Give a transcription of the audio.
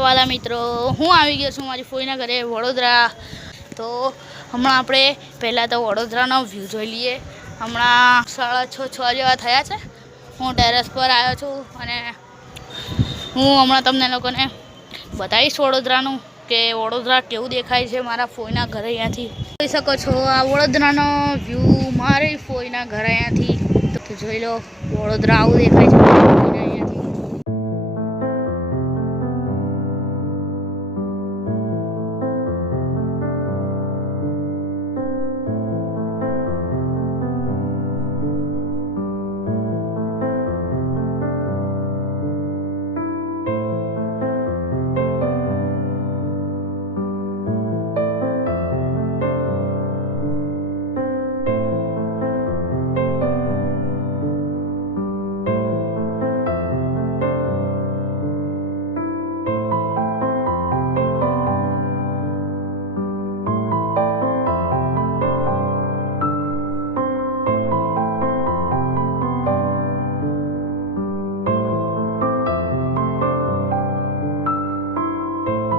વાલા મિત્રો, હું આવી ગયો છું મારી ફોઈના ઘરે, વડોદરા. તો હમણાં આપણે પહેલાં તો વડોદરાનો વ્યૂ જોઈ લઈએ. હમણાં સાડા છ છ જેવા થયા છે. હું ટેરેસ પર આવ્યો છું અને હું હમણાં તમને લોકોને બતાવીશ વડોદરાનું કે વડોદરા કેવું દેખાય છે મારા ફોઈના ઘરે અહીંયાથી. જોઈ શકો છો, આ વડોદરાનો વ્યૂ મારી ફોઈના ઘરે અહીંયાથી. તો જોઈ લો, વડોદરા આવું દેખાય છે.